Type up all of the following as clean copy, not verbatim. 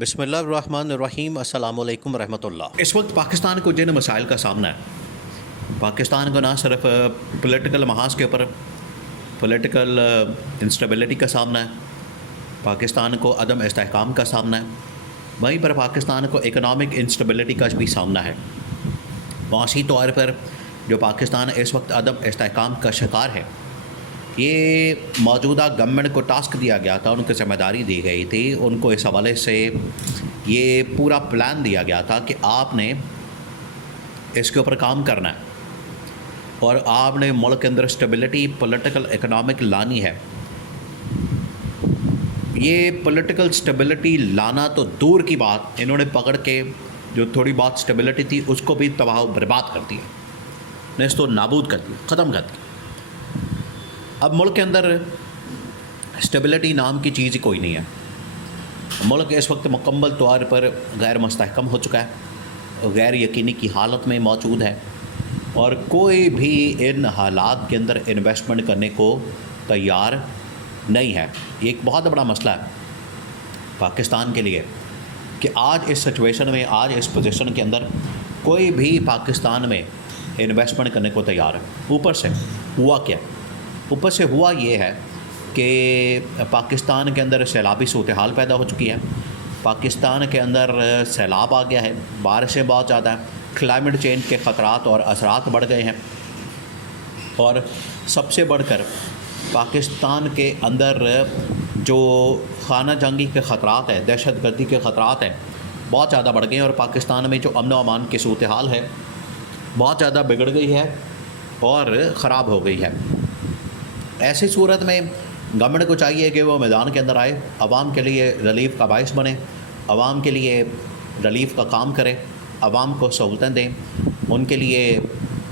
بسم اللہ الرحمن الرحیم، السلام علیکم ورحمۃ اللہ۔ اس وقت پاکستان کو جن مسائل کا سامنا ہے، پاکستان کو نہ صرف پولیٹیکل محاذ کے اوپر پولیٹیکل انسٹیبلٹی کا سامنا ہے، پاکستان کو عدم استحکام کا سامنا ہے، وہیں پر پاکستان کو اکنامک انسٹیبلٹی کا بھی سامنا ہے۔ معاشی طور پر جو پاکستان اس وقت عدم استحکام کا شکار ہے، یہ موجودہ گورنمنٹ کو ٹاسک دیا گیا تھا، ان کو ذمہ داری دی گئی تھی، ان کو اس حوالے سے یہ پورا پلان دیا گیا تھا کہ آپ نے اس کے اوپر کام کرنا ہے اور آپ نے ملک کے اندر اسٹیبلٹی پولیٹیکل اکنامک لانی ہے۔ یہ پولیٹیکل اسٹیبلٹی لانا تو دور کی بات، انہوں نے پکڑ کے جو تھوڑی بہت اسٹیبلٹی تھی اس کو بھی تباہ و برباد کر دیا، نیست و نابود کر دیا، ختم کر دیا۔ اب ملک کے اندر اسٹیبلٹی نام کی چیز ہی کوئی نہیں ہے۔ ملک اس وقت مکمل طور پر غیر مستحکم ہو چکا ہے، غیر یقینی کی حالت میں موجود ہے، اور کوئی بھی ان حالات کے اندر انویسٹمنٹ کرنے کو تیار نہیں ہے۔ یہ ایک بہت بڑا مسئلہ ہے پاکستان کے لیے کہ آج اس سچویشن میں، آج اس پوزیشن کے اندر کوئی بھی پاکستان میں انویسٹمنٹ کرنے کو تیار ہے۔ اوپر سے ہوا کیا؟ اوپر سے ہوا یہ ہے کہ پاکستان کے اندر سیلابی صورتحال پیدا ہو چکی ہے، پاکستان کے اندر سیلاب آ گیا ہے، بارشیں بہت زیادہ ہیں، کلائمیٹ چینج کے خطرات اور اثرات بڑھ گئے ہیں، اور سب سے بڑھ کر پاکستان کے اندر جو خانہ جنگی کے خطرات ہیں، دہشت گردی کے خطرات ہیں، بہت زیادہ بڑھ گئے ہیں، اور پاکستان میں جو امن و امان کی صورتحال ہے بہت زیادہ بگڑ گئی ہے اور خراب ہو گئی ہے۔ ایسی صورت میں گورنمنٹ کو چاہیے کہ وہ میدان کے اندر آئے، عوام کے لیے ریلیف کا باعث بنے، عوام کے لیے ریلیف کا کام کرے، عوام کو سہولتیں دیں، ان کے لیے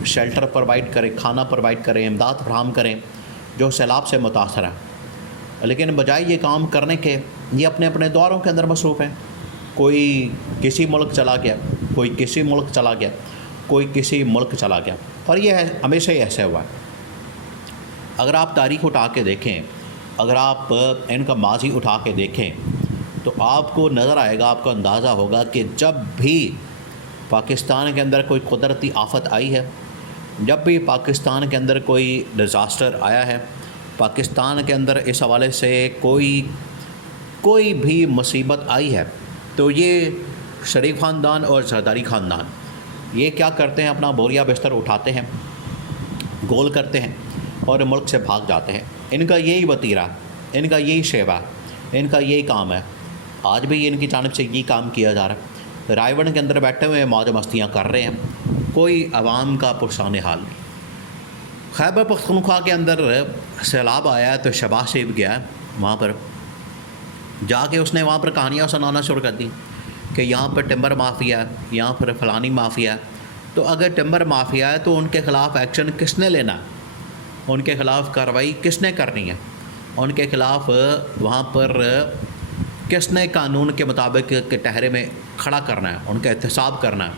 شیلٹر پرووائڈ کرے، کھانا پرووائڈ کریں، امداد فراہم کریں جو سیلاب سے متاثر ہیں۔ لیکن بجائے یہ کام کرنے کے، یہ اپنے اپنے دوروں کے اندر مصروف ہیں۔ کوئی کسی ملک چلا گیا، کوئی کسی ملک چلا گیا، کوئی کسی ملک چلا گیا، اور یہ ہمیشہ ہی ایسے ہوا ہے۔ اگر آپ تاریخ اٹھا کے دیکھیں، اگر آپ ان کا ماضی اٹھا کے دیکھیں تو آپ کو نظر آئے گا، آپ کو اندازہ ہوگا کہ جب بھی پاکستان کے اندر کوئی قدرتی آفت آئی ہے، جب بھی پاکستان کے اندر کوئی ڈیزاسٹر آیا ہے، پاکستان کے اندر اس حوالے سے کوئی بھی مصیبت آئی ہے، تو یہ شریف خاندان اور زرداری خاندان یہ کیا کرتے ہیں؟ اپنا بوریا بستر اٹھاتے ہیں، گول کرتے ہیں اور ملک سے بھاگ جاتے ہیں۔ ان کا یہی وتیرہ، ان کا یہی شیوا، ان کا یہی کام ہے۔ آج بھی ان کی جانب سے یہی کام کیا جا رہا ہے۔ رائے ون کے اندر بیٹھے ہوئے موج مستیاں کر رہے ہیں، کوئی عوام کا پرسان حال نہیں۔ خیبر پختونخوا کے اندر سیلاب آیا ہے تو شہباز شریف گیا ہے، وہاں پر جا کے اس نے وہاں پر کہانیاں سنانا شروع کر دی کہ یہاں پر ٹمبر مافیا ہے، یہاں پر فلانی مافیا ہے۔ تو اگر ٹمبر مافیا ہے تو ان کے خلاف ایکشن کس نے لینا ہے؟ ان کے خلاف کارروائی کس نے کرنی ہے؟ ان کے خلاف وہاں پر کس نے قانون کے مطابق کے ٹہرے میں کھڑا کرنا ہے، ان کا احتساب کرنا ہے؟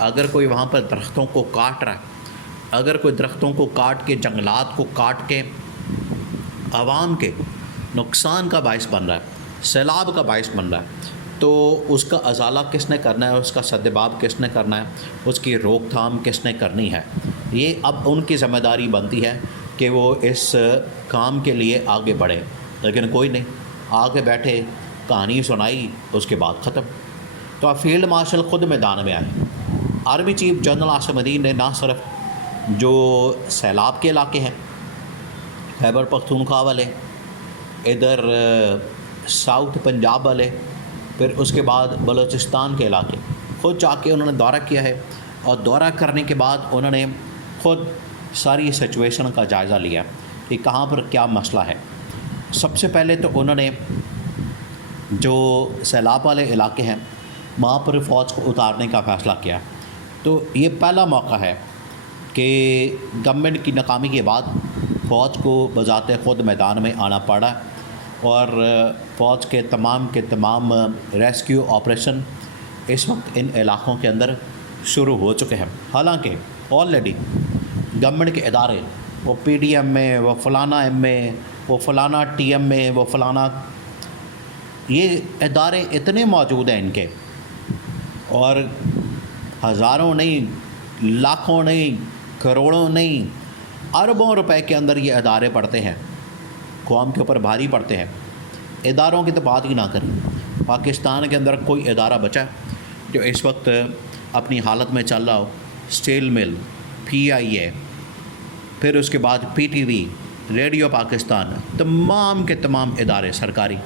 اگر کوئی وہاں پر درختوں کو کاٹ رہا ہے، اگر کوئی درختوں کو کاٹ کے، جنگلات کو کاٹ کے عوام کے نقصان کا باعث بن رہا ہے، سیلاب کا باعث بن رہا ہے، تو اس کا ازالہ کس نے کرنا ہے، اس کا سدباب کس نے کرنا ہے، اس کی روک تھام کس نے کرنی ہے؟ یہ اب ان کی ذمہ داری بنتی ہے کہ وہ اس کام کے لیے آگے بڑھیں، لیکن کوئی نہیں، آگے بیٹھے، کہانی سنائی، اس کے بعد ختم۔ تو اب فیلڈ مارشل خود میدان میں آئے۔ آرمی چیف جنرل عاصم الدین نے نہ صرف جو سیلاب کے علاقے ہیں، خیبر پختونخوا والے، ادھر ساؤتھ پنجاب والے، پھر اس کے بعد بلوچستان کے علاقے، خود جا کے انہوں نے دورہ کیا ہے، اور دورہ کرنے کے بعد انہوں نے خود ساری سچویشن کا جائزہ لیا کہ کہاں پر کیا مسئلہ ہے۔ سب سے پہلے تو انہوں نے جو سیلاب والے علاقے ہیں وہاں پر فوج کو اتارنے کا فیصلہ کیا۔ تو یہ پہلا موقع ہے کہ گورنمنٹ کی ناکامی کے بعد فوج کو بذات خود میدان میں آنا پڑا، اور فوج کے تمام ریسکیو آپریشن اس وقت ان علاقوں کے اندر شروع ہو چکے ہیں۔ حالانکہ آلریڈی گورنمنٹ کے ادارے، وہ پی ڈی ایم میں، وہ فلانا ایم میں، وہ فلانا ٹی ایم میں، وہ فلانا یہ ادارے اتنے موجود ہیں ان کے، اور ہزاروں نہیں، لاکھوں نہیں، کروڑوں نہیں، اربوں روپے کے اندر یہ ادارے پڑتے ہیں، قوم کے اوپر بھاری پڑتے ہیں۔ اداروں کی تو بات ہی نہ کریں، پاکستان کے اندر کوئی ادارہ بچا جو اس وقت اپنی حالت میں چل رہا ہو؟ اسٹیل مل، PIA، پھر اس کے بعد PTV، ریڈیو پاکستان، تمام کے تمام ادارے سرکاری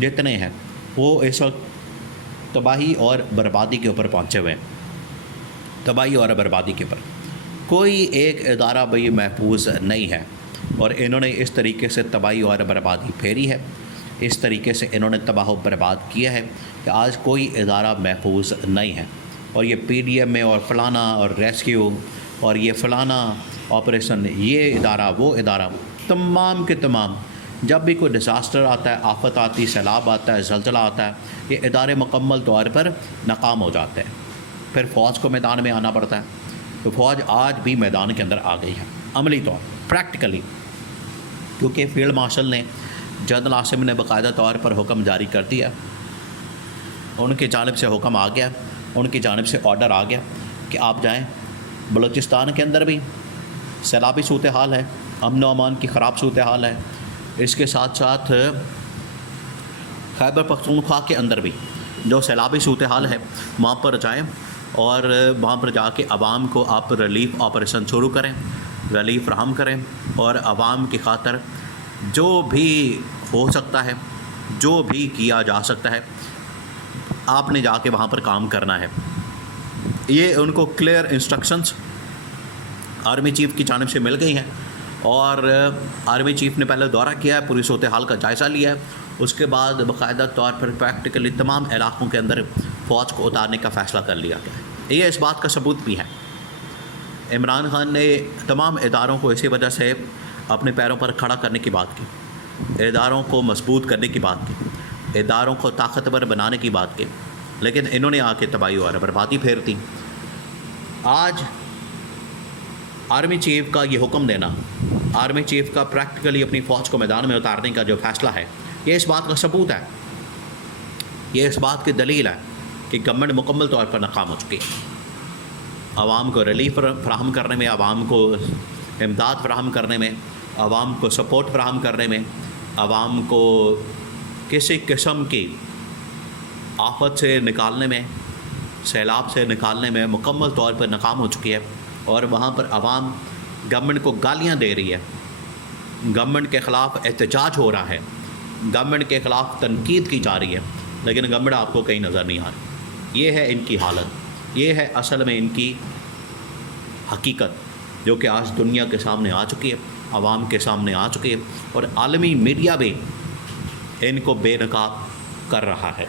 جتنے ہیں وہ اس وقت تباہی اور بربادی کے اوپر پہنچے ہوئے ہیں، تباہی اور بربادی کے اوپر۔ کوئی ایک ادارہ بھئی محفوظ نہیں ہے، اور انہوں نے اس طریقے سے تباہی اور بربادی پھیری ہے، اس طریقے سے انہوں نے تباہ و برباد کیا ہے کہ آج کوئی ادارہ محفوظ نہیں ہے۔ اور یہ PDM میں اور فلانا اور ریسکیو اور یہ فلانا آپریشن، یہ ادارہ وہ ادارہ، تمام کے تمام، جب بھی کوئی ڈیزاسٹر آتا ہے، آفت آتی، سیلاب آتا ہے، زلزلہ آتا ہے، یہ ادارے مکمل طور پر ناکام ہو جاتے ہیں۔ پھر فوج کو میدان میں آنا پڑتا ہے، تو فوج آج بھی میدان کے اندر آ گئی ہے عملی طور پریکٹیکلی، کیونکہ فیلڈ مارشل نے، جنرل عاصم نے باقاعدہ طور پر حکم جاری کر دیا، ان کی جانب سے حکم آ گیا، ان کی جانب سے آرڈر آ گیا کہ آپ جائیں۔ بلوچستان کے اندر بھی سیلابی صورتحال ہے، امن و امان کی خراب صورتحال ہے، اس کے ساتھ ساتھ خیبر پختونخوا کے اندر بھی جو سیلابی صورتحال ہے وہاں پر جائیں، اور وہاں پر جا کے عوام کو آپ ریلیف آپریشن شروع کریں، ریلیف فراہم کریں، اور عوام کی خاطر جو بھی ہو سکتا ہے، جو بھی کیا جا سکتا ہے، آپ نے جا کے وہاں پر کام کرنا ہے۔ یہ ان کو کلیئر انسٹرکشنز آرمی چیف کی جانب سے مل گئی ہیں، اور آرمی چیف نے پہلے دورہ کیا ہے، پوری صورتحال کا جائزہ لیا ہے، اس کے بعد باقاعدہ طور پر پریکٹیکلی تمام علاقوں کے اندر فوج کو اتارنے کا فیصلہ کر لیا گیا ہے۔ یہ اس بات کا ثبوت بھی ہے، عمران خان نے تمام اداروں کو اسی وجہ سے اپنے پیروں پر کھڑا کرنے کی بات کی، اداروں کو مضبوط کرنے کی بات کی، اداروں کو طاقتور بنانے کی بات کی، لیکن انہوں نے آ کے تباہی اور بربادی پھیر دی۔ آج آرمی چیف کا یہ حکم دینا، آرمی چیف کا پریکٹیکلی اپنی فوج کو میدان میں اتارنے کا جو فیصلہ ہے، یہ اس بات کا ثبوت ہے، یہ اس بات کی دلیل ہے کہ گورنمنٹ مکمل طور پر ناکام ہو چکی ہے۔ عوام کو ریلیف فراہم کرنے میں، عوام کو امداد فراہم کرنے میں، عوام کو سپورٹ فراہم کرنے میں، عوام کو کسی قسم کی آفت سے نکالنے میں، سیلاب سے نکالنے میں مکمل طور پر ناکام ہو چکی ہے، اور وہاں پر عوام گورنمنٹ کو گالیاں دے رہی ہے، گورنمنٹ کے خلاف احتجاج ہو رہا ہے، گورنمنٹ کے خلاف تنقید کی جا رہی ہے، لیکن گورنمنٹ آپ کو کہیں نظر نہیں آ رہی۔ یہ ہے ان کی حالت، یہ ہے اصل میں ان کی حقیقت، جو کہ آج دنیا کے سامنے آ چکی ہے، عوام کے سامنے آ چکی ہے، اور عالمی میڈیا بھی ان کو بے نقاب کر رہا ہے۔